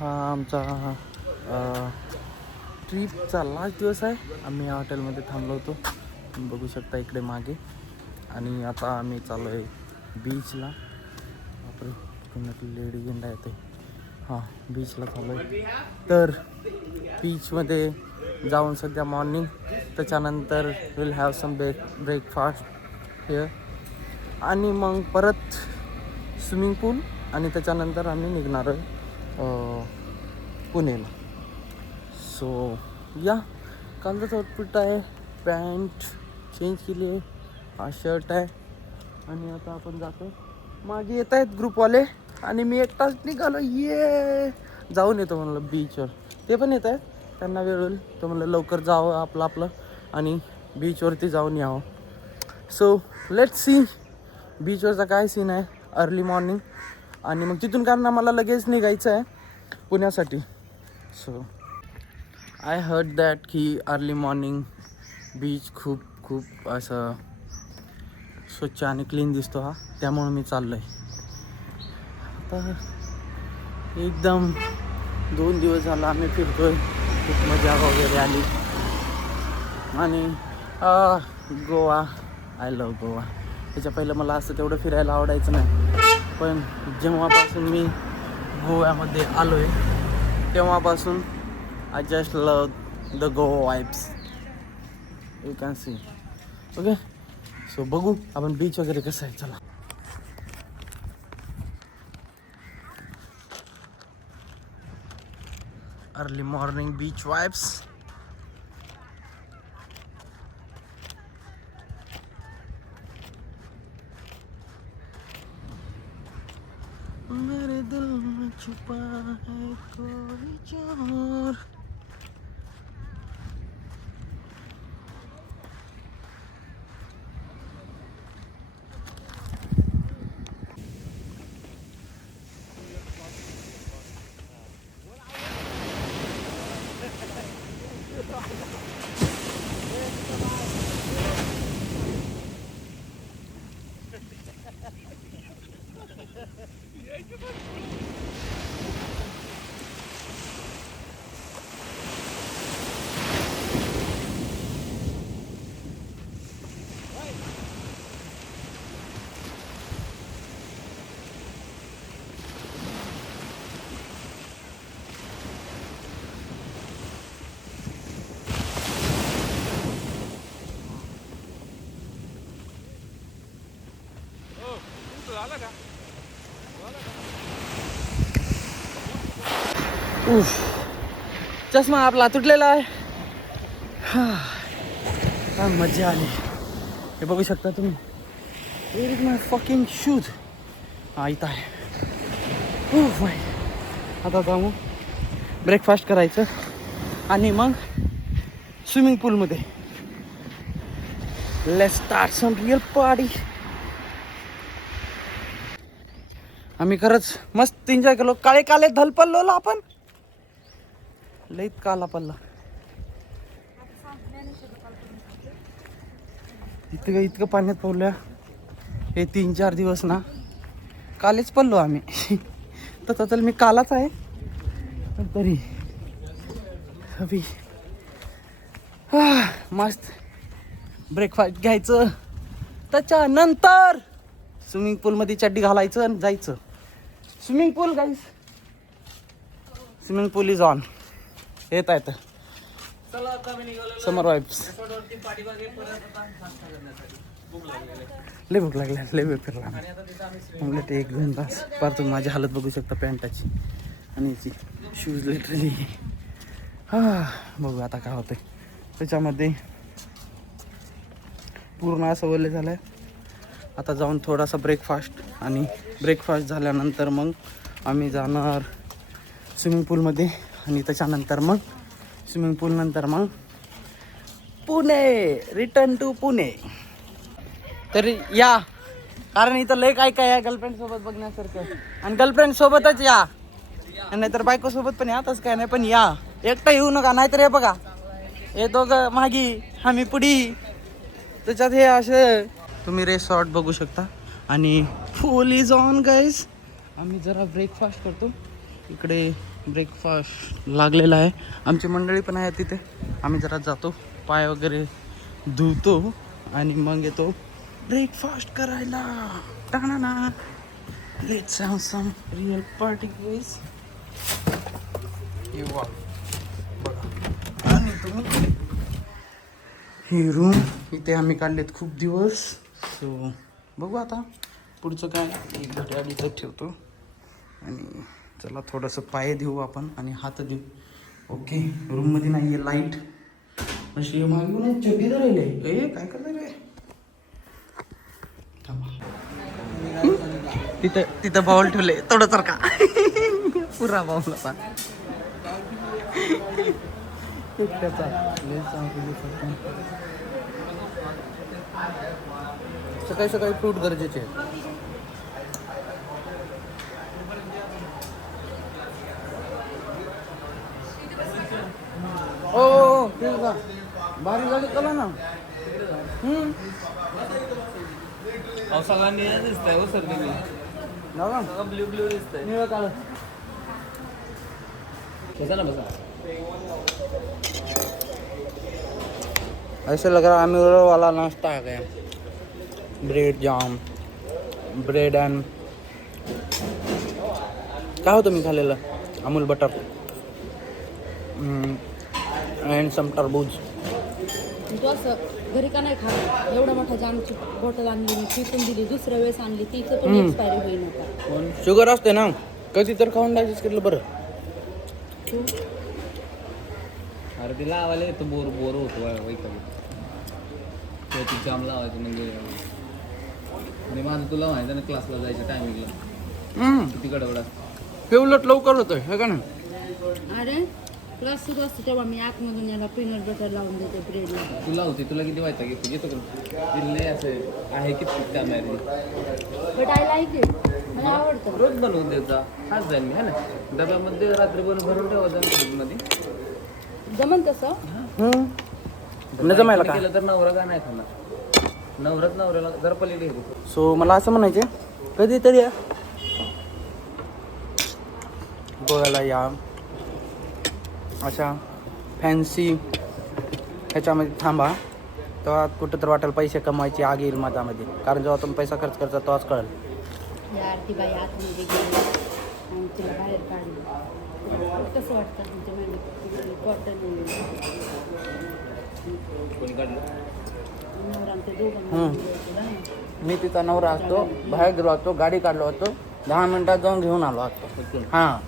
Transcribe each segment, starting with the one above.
हा आमचा ट्रिपचा लास्ट दिवस आहे. आम्ही या हॉटेलमध्ये थांबलो होतो, तुम्ही बघू शकता इकडे मागे. आणि आता आम्ही चाललो आहे बीचला. बापरे कुणाची लेडी गेंडा येते. हां बीचला चाललो आहे. तर बीचमध्ये जाऊन सध्या मॉर्निंग, त्याच्यानंतर will have some breakfast here आणि मग परत स्विमिंग पूल आणि त्याच्यानंतर आम्ही निघणार पुणेला. सो या कालचाच आउटफिट आहे, पॅन्ट चेंज केली आहे, हा शर्ट आहे आणि आता आपण जातो. मागे येत आहेत ग्रुपवाले आणि मी एकटाच निघालो. ये जाऊन येतो म्हणलं बीचवर. ते पण येत आहेत, त्यांना वेळ होईल तर म्हणलं लवकर जावं आपलं आणि बीचवरती जाऊन यावं. सो लेट्स सी बीचवरचा काय सीन आहे अर्ली मॉर्निंग. आणि मग तिथून कारण आम्हाला लगेच निघायचं आहे पुण्यासाठी. सो आय हर्ड दॅट की अर्ली मॉर्निंग बीच खूप असं स्वच्छ आणि क्लीन दिसतो हा, त्यामुळे मी चाललो आहे. आता एकदम 2 दिवस झाला आम्ही फिरतोय, खूप मजा वगैरे आली. आणि गोवा, आय लव्ह गोवा. त्याच्या पहिलं मला असं तेवढं फिरायला आवडायचं नाही, पण जेव्हापासून मी गोव्यामध्ये आलो आहे तेव्हापासून I just love the Goa vibes, you can see. Okay so बघू आपण बीच वगैरे कसं आहे. चला अर्ली मॉर्निंग बीच वाइब्स. मेरे दिल में छुपा है कोई चोर. चष्मा आपला तुटलेला आहे. काय मजा आली. हे बघू शकता तुम्ही. Where is my fucking shoes. हा इथं आहे. आता जाऊ ब्रेकफास्ट करायचं आणि मग स्विमिंग पूलमध्ये let's start some real party. आम्ही खरंच मस्त एन्जॉय केलो. काळे धल पडलो आपण, लईत काला पडला. इतकं पाण्यात पडल्या हे 3-4 दिवस ना. कालेच पडलो आम्ही. तर मी कालाच आहे, पण तरी अभि मस्त ब्रेकफास्ट घ्यायचं, त्याच्यानंतर स्विमिंग पूलमध्ये चड्डी घालायचं आणि जायचं. Swimming pool guys, swimming pool is on. येत आहे तर समर वाइब्स. लय भूक लागल्या, लय वेळ फिरला म्हणलं ते 1-2 तास. परतून माझी हालत बघू शकता पॅन्टाची आणि याची शूज लिटरली. बघू आता काय होतंय. त्याच्यामध्ये पूर्ण असं ओले झालं आहे. आता जाऊन थोडासा ब्रेकफास्ट आणि ब्रेकफास्ट झाल्यानंतर मग आम्ही जाणार स्विमिंग पूलमध्ये आणि त्याच्यानंतर मग स्विमिंग पूल नंतर मग पुणे, रिटर्न टू पुणे. तरी या, कारण इथं लय काय आहे गर्लफ्रेंड सोबत बघण्यासारखं. आणि गर्लफ्रेंड सोबतच या, नाहीतर बायको सोबत पण या. तसं काय नाही, पण या एकटं येऊ नका. नाहीतर हे बघा हे दोघं मागी आम्ही पुढी. त्याच्यात हे असं तुम्ही रिसॉर्ट बघू शकता आणि फुल इज ऑन गाईज. आम्ही जरा ब्रेकफास्ट करतो. इकडे ब्रेकफास्ट लागलेला आहे. आमची मंडळी पण आहे तिथे. आम्ही जरा जातो, पाय वगैरे धुतो आणि मग येतो ब्रेकफास्ट करायला. टाणा let's have some real party guys. आणि तुम्ही ही रूम इथे आम्ही काढलेत खूप दिवस. सो बघू आता पुढचं काय. एक घड्याळ इथं ठेवतो आणि चला थोडंसं पाय देऊ आपण आणि हात देऊ. ओके, रूममध्ये नाही आहे लाईट. अशी मागून चबी राहिले. ए काय करणार रे. तिथं बाउल ठेवले थोडं तर का पुरा बाउल होता. सकाळी सकाळी फ्रूट गरजेचे आहे. ओ ठीक आहे, भारी गाडी चला ना. सगळ्यांनी दिसतंय हो सर. ब्ल्यू ब्ल्यू दिसतंय. बसा ना बसा. ऐसे लग रहा अमूल वाला नाश्ता आ गया. ब्रेड जाम, ब्रेड अँड काय होतं मी खाल्लेलं, अमूल बटर अँड सम टरबूज. तू असं घरी का नाही खा. एवढा मोठा जामची बॉटल आणली मी, ती पण दिली. दुसऱ्या वेळेस आणली, तिचं पण एक्सपायरी होईल नका. शुगर असते ना, कधी तर खाऊन डायजेस्ट केलं बरं. अरे ते लावायला येतो बोर बोर होतो ती जाम लावायचं म्हणजे. आणि माझं तुला माहिती ना क्लासला जायचं टायमिंगला किती गडबड असते. हे उलट लवकर होतं हे का ना. अरे क्लास सुरू असतो तेव्हा मी आतमधून याला पीनट बटर लावून देते ब्रेडला. तू लावते, तुला किती माहिती आहे येतो का दिले असं आहे किती काम आहे. बट आय लाईक इट, मला आवडतं. रोज बनवून द्यायचा खास जाईल मी है ना. डब्यामध्ये रात्री भरून ठेवायचं फ्रीजमध्ये. जमन तसं. न जमायला का केलं तर नवरा का नाही खाणार. नवऱ्याला जर पलीकडे घेतो. सो मला असं म्हणायचे कधीतरी या गोव्याला या, अशा फॅन्सी ह्याच्यामध्ये थांबा. तेव्हा कुठं तर वाटेल पैसे कमवायची आग येईल माझ्यामध्ये. कारण जेव्हा तुम्ही पैसा खर्च करता तेव्हाच कळेल. यार ती बाई आतमध्ये गेली आणि तिला बाहेर काढली. कसं वाटतं तुमच्या महिन्यात कॉटन कोणी काढलं. नवरा ते दोघं मी तिचा नवरा असतो, बाहेर गेलो असतो, गाडी काढलो होतो, 10 मिनिटात जाऊन घेऊन आलो असतो. हां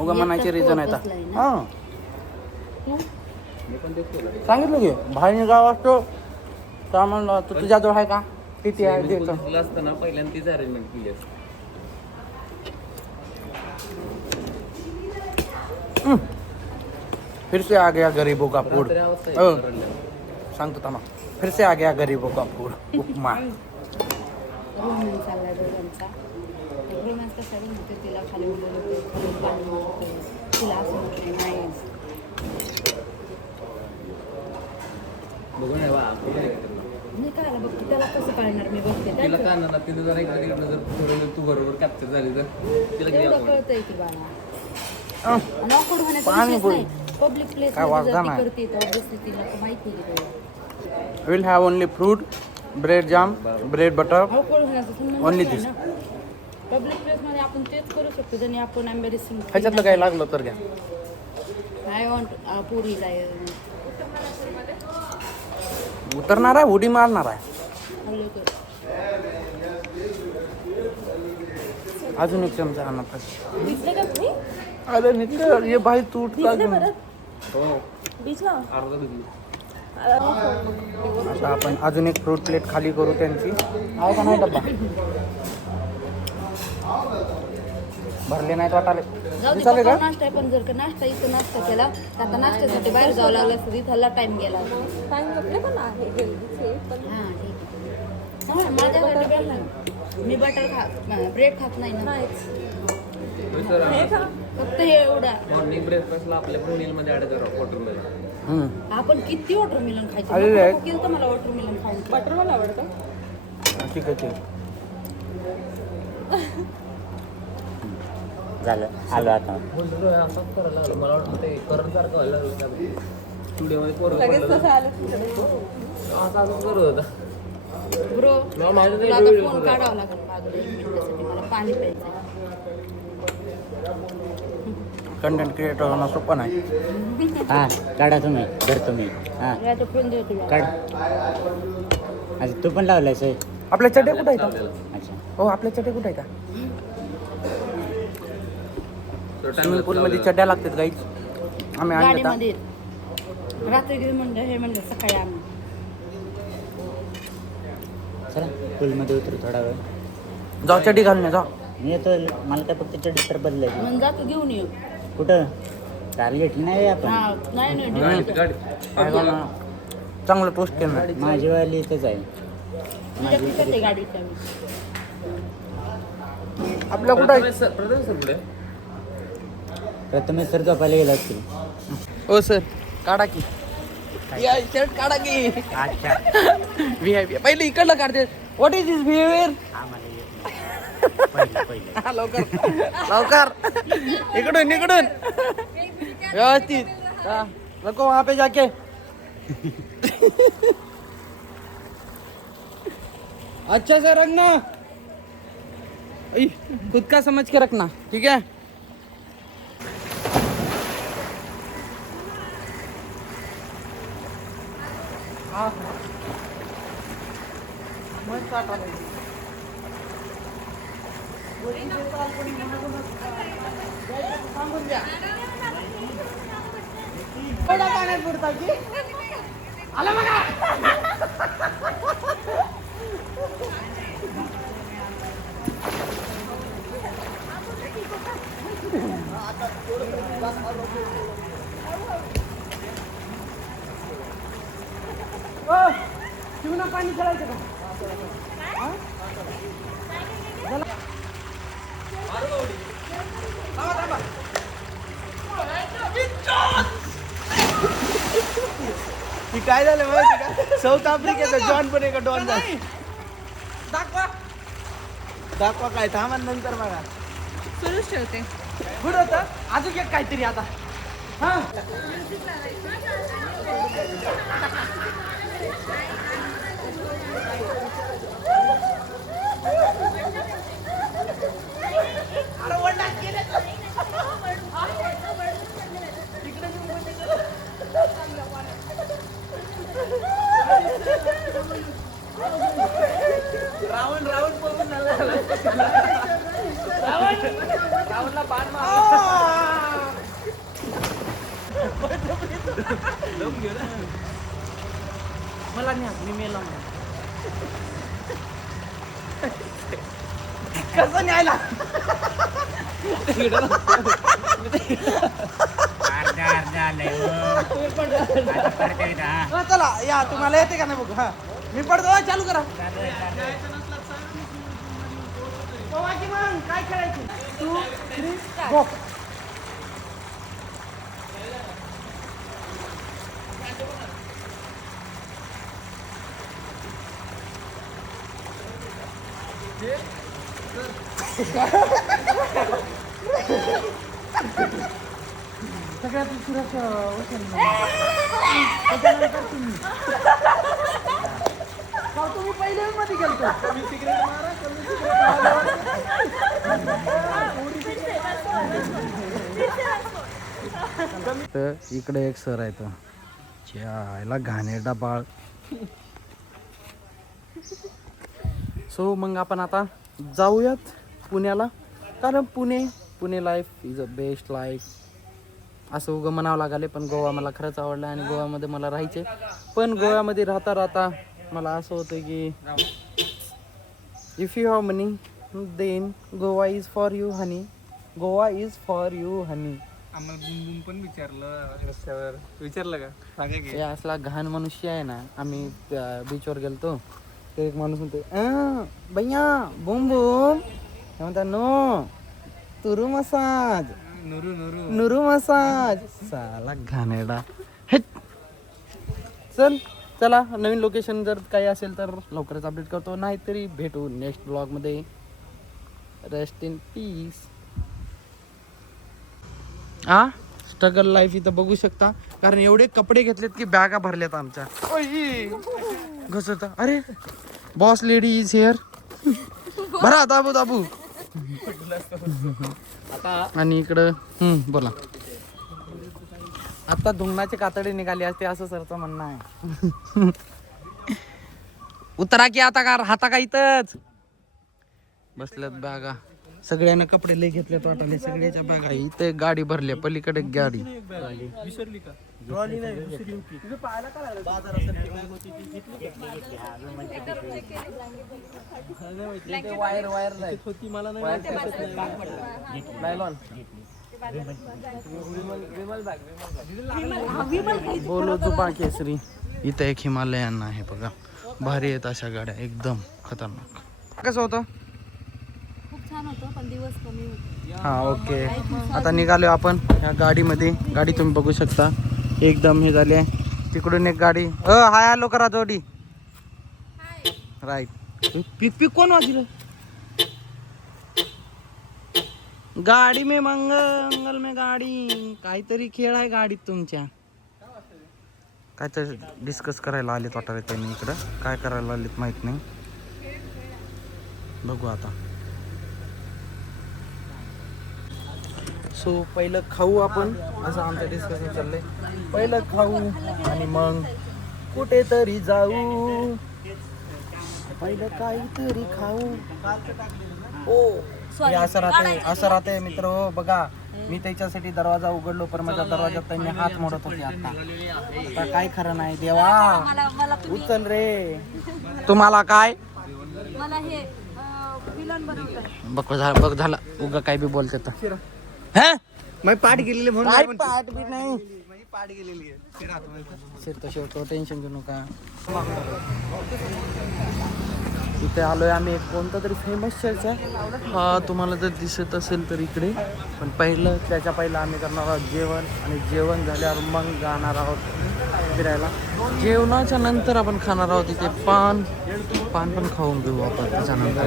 उगा म्हणायचे रिझन येतात. हां मी पण तेच केलं. सांगितलं की बाहेर निघावं असतो. तर म्हणलं तू तुझ्याजवळ आहे का, किती आहे देतो. तुला असताना पहिल्यांदा तीच अरेंजमेंट केली असते. फिर से आ गया गरीबों का फूड. रात्री अवस्था आहे रडल्यावर. सांगतो थांबा. फिर से आ गया गरीबों का फूड. उपमा. रोमॅन्स चाललाय दोघांचा. रोमॅन्स कसा म्हणते, तिला खाली बोलवते, खाली पाणी मारते, तिला असं म्हणते नाही. बघून आहे बा मी काय बघते त्याला कसं पाळणार. मी बघते तिला काय ना तिने जर एकदा तिकडनं जर ठरवलं तू बरोबर कॅप्चर झाली तर तिला किती तेवढं आवडतं. कळतंय की बाळा. आणि awkward होण्याचा पाणी विषयच बोल. नाही. पब्लिक प्लेस काय वाजदा नाही. करते तर ऑब्विसली तिला तर माहिती आहे. Will have only fruit, bread jam, bread butter. अवकळ होण्याचं संबंध Only नाही this. ना. पब्लिक प्लेसमध्ये आपण तेच करू शकतो ज्याने आपण एम्बॅरेसिंग. ह्याच्यातलं काही लागलं तर घ्या. आय वॉन्ट पुरी जाय. उतरणार आहे, उडी मारणार आहे. अजून एक चमचा आणा पाहिजे. भिजले का तुम्ही? अरे निघलं ये बाई तूट भिजले परत? हो भिजला? अर्धा दुखली. आता आपण अजून एक फ्रूट प्लेट खाली करू त्यांची. आहे का नाही डब्बा भरले नाहीत वाटाले. जाऊ दे, दिसाले का पप्पा नाश्ता आहे, पण जर का नाश्ता इथं नाश्ता केला तर आता नाश्त्यासाठी बाहेर जावं लागलं असतं, इथला टाइम गेला. टाइम वगैरे पण आहे हेल्दीचे पण हां ठीक आहे. माझ्यासाठी बेल नाही. मी बटर ब्रेड खात नाही ना. हे का फक्त हे एवढा. मॉर्निंग ब्रेकफास्टला आपल्या पण मीलमध्ये ॲड करा वॉटरमेलन. आपण किती वॉटरमेलन खायचं. अरे रे. नको केलं तर मला वॉटरमेलन खाऊन. बटर मला आवडतं. ठीक आहे ठीक. झालं आलो आता असंच करायला लागलं मला वाटतं ते करंट सारखं व्हायला लागलं स्टुडिओमध्ये पोरं लगेच पडलं तसं आलं तुझं. असं असंच करत होता ब्रो मला माहिती तुला नाही आता video फोन सुरू आहे. काढावा लागेल बाजूला 1 मिनिटासाठी मला पाणी प्यायचं कंटेंट क्रिएटर होणं सोपं नाही. हां काढा तुम्ही कर तुम्ही हां आता फोन देऊ तुला काढ अच्छा तू पण लावलायस होय? आपल्या चड्या कुठं आहेत? अच्छा हो आपल्या चड्या कुठं आहेत? तो time स्विमिंग lapse पूलमध्ये लावलेला. चड्या लागतात गाईच. आम्ही आणल्या गाडीमध्ये रात्री घेऊन म्हणलं हे म्हणलं सकाळी आम्ही चला पूलमध्ये उतरू थोडा वेळ जाऊ चड्डी घालून ये, जाऊ. मी येतो मला काय फक्त चढ तर बदलायची मग जातो घेऊन ये कुठं चाल घेतली नाही आपण हा नाही नाही गाडी गाडी काय घालून? चांगलं पोस्ट केलं. माझी वाली इथंच आहे तुझ्या पिकत आहे गाडीच्या आपल्या कुठं आहे? प्रथम सर पुढे प्रथमेश सर झोपायला गेला असतील हो सर काढा की या शर्ट काढा की अच्छा व्हीआयपी पहिले इकडलं काढते. What is this behaviour? आम्हाला येत नाही पहिलं लवकर लवकर इकडून इकडून व्यवस्थित हाँ, रखो वहाँ पे जाके अच्छा से रखना खुद का समझ के रखना ठीक है. हाँ मस्त आठवलं. सांगून द्या एवढ्या पाण्यात बुडता की आला बघा. शिवना पाणी खेळायचं का? काय झालं माहिती का? साऊथ आफ्रिकेचा जॉन पण एका डॉन झाला. दाखवा दाखवा काय थांबा नंतर बघा. सुरूच ठेवते. गुड होतं अजून एक काहीतरी आता. हा अरे वडिलांनी केलं. रावण रावण पळून झाला. रावणला बाण मला नाही मी मेला कसं न्यायला. चला या तुम्हाला येते का नाही बघ. हा मी पडतो चालू करा. मग काय खेळायचं 2 3 गो. सगळ्यात सुरक्षा तुम्ही पहिले मध्ये गेलतो. तर इकडे एक सर आहे तो याला घाणेरडा बाळ. सो मग आपण आता जाऊयात पुण्याला कारण Pune life is a best life असं उगं म्हणावं लागले. पण गोवा मला खरंच आवडलं आणि गोव्यामध्ये मला राहायचे. पण गोव्यामध्ये राहता राहता मला असं होतं की if you have money then Goa is for you honey. Goa is for you honey. आम्हाला बुम पण विचारलं रस्त्यावर विचारलं का सांगा की हे असला घाण मनुष्य आहे ना. आम्ही बीचवर गेलतो ते एक माणूस म्हणतो भैया बुम बुम हे म्हणतात नो तुरू मसाज नुरू नुरू नुरू मसाज. साला घाणेरडा. हेट. चला नवीन लोकेशन जर काही असेल तर लवकरच अपडेट करतो. नाहीतरी भेटू नेक्स्ट ब्लॉगमध्ये. Rest in peace. हा स्ट्रगल लाईफ इथं बघू शकता, कारण एवढे कपडे घेतलेत की बॅगा भरल्यात आमच्या. घसत अरे बॉस लेडी इज हेअर. भरा दाबू दाबू. आणि इकडं बोला. आता धुंगणाचे कातडे निघाले असते असं सरचं म्हणणं आहे. उतरा की आता का राहता का इथंच बसल्यात बॅगा. सगळ्यांना कपडे लय घेतले वाटाले, सगळ्याच्या बॅगा. इथे गाडी भरली, पलीकडे गाडी. विसरली का? वायर वायर होती मला बोलो जुबा केसरी. इथं एक हिमालयन आहे बघा, भारी आहेत अशा गाड्या, एकदम खतरनाक. कसं होतं? खूप छान होतं पण दिवस कमी होते. हा ओके. आता निघालो आपण ह्या गाडीमध्ये. गाडी तुम्ही बघू शकता एकदम हे झाले. तिकडून एक गाडी हाय आलो करा जोडी राईट. पिक पिक कोण वाजलं? गाडी में मंगल में गाडी. काहीतरी खेळ आहे गाडीत तुमच्या. काय तर डिस्कस करायला आलेत वाटायला त्यांनी इकडं. काय करायला आलेत माहित नाही, बघू आता. सो पहिलं खाऊ आपण, असं आमचं डिस्कशन चाललंय. पहिलं खाऊ आणि मग कुठेतरी जाऊ. पहिलं काहीतरी खाऊ. हो हे असं राहते मित्र. हो बघा, मी त्याच्यासाठी दरवाजा उघडलो पण माझ्या दरवाजात त्यांनी हात मोडत होते. आता काय खरं नाही देवा. उचल रे. तुम्हाला काय मला हे विलन बनवताय. बघ झालं उगा काय बी बोलते तर. पाठ गेलेली म्हणून पाठ बी नाही. पाठ गेलेली आहे. शेवटो टेन्शन घेऊ नका. इथे आलोय आम्ही एक कोणता तरी फेमस चर्च आहे. हा तुम्हाला जर दिसत असेल तर इकडे. पण त्याच्या पहिलं आम्ही करणार आहोत जेवण, आणि जेवण झाल्यावर मग जाणार आहोत फिरायला. जेवणाच्या नंतर आपण खाणार आहोत इथे पान पण खाऊन घेऊ आपण त्याच्यानंतर.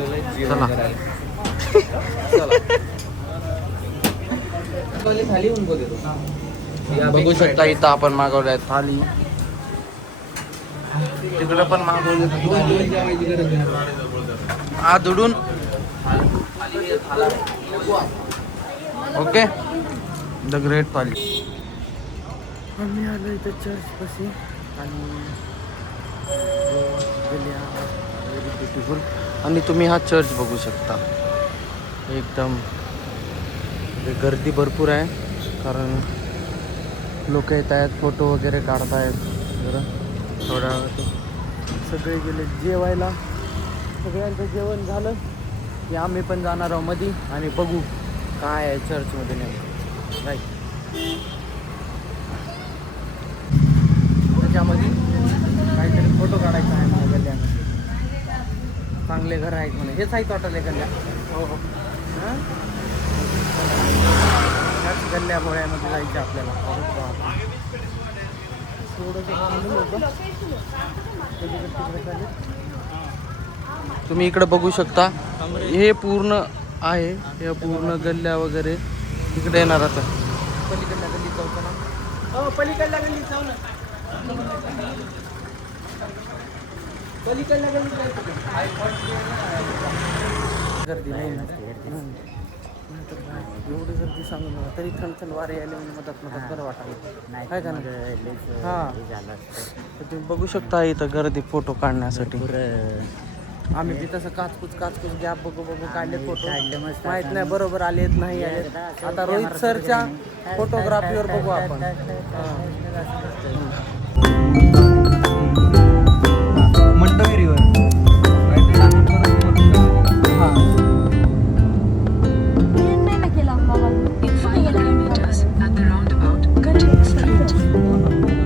चला बघू शकता इथं आपण मागवलंय थाली. तिकडे पण मागवलं दुडून. ओके द ग्रेट थाली. आम्ही आलो इथं चर्च पाशी आणि व्हेरी ब्युटिफुल. आणि तुम्ही हा चर्च बघू शकता एकदम. गर्दी भरपूर आहे कारण लोक येत आहेत, फोटो वगैरे काढतायत. जरा थोडा सगळे गेले जेवायला. सगळ्यांचं जेवण झालं की आम्ही पण जाणार आहोत मध्ये आणि बघू काय आहे चर्चमध्ये नेमकं. राईट त्याच्यामध्ये काहीतरी फोटो काढायचा आहे मला गल्ल्यानं. चांगले घर आहेत म्हणे. हेच आहेत वाटले गल्ल्या. हो हो त्याच गल्ल्या भोळ्यामध्ये जायचं आपल्याला. तुम्ही इकडे बघू शकता हे पूर्ण आहे. हे पूर्ण गल्ल्या वगैरे इकडे येणार. आता पलीकडल्या गल्ली चौकाला. हो पलीकडल्या गल्ली जाऊ ना. पलीकडल्या गल्ली गर्दी नाही एवढी गर्दी सांगू नका. तरी थंड वारे आले म्हणजे मदत बरं वाटायला काय का नाही. हां तर तुम्ही बघू शकता इथं गर्दी फोटो काढण्यासाठी. आम्ही बी तसं काचकूच गॅप बघू काढले फोटो. माहित नाही बरोबर आलेत नाही आलेत. आता रोहित सरच्या फोटोग्राफीवर बघू आपण. मंडवी रिव्हर.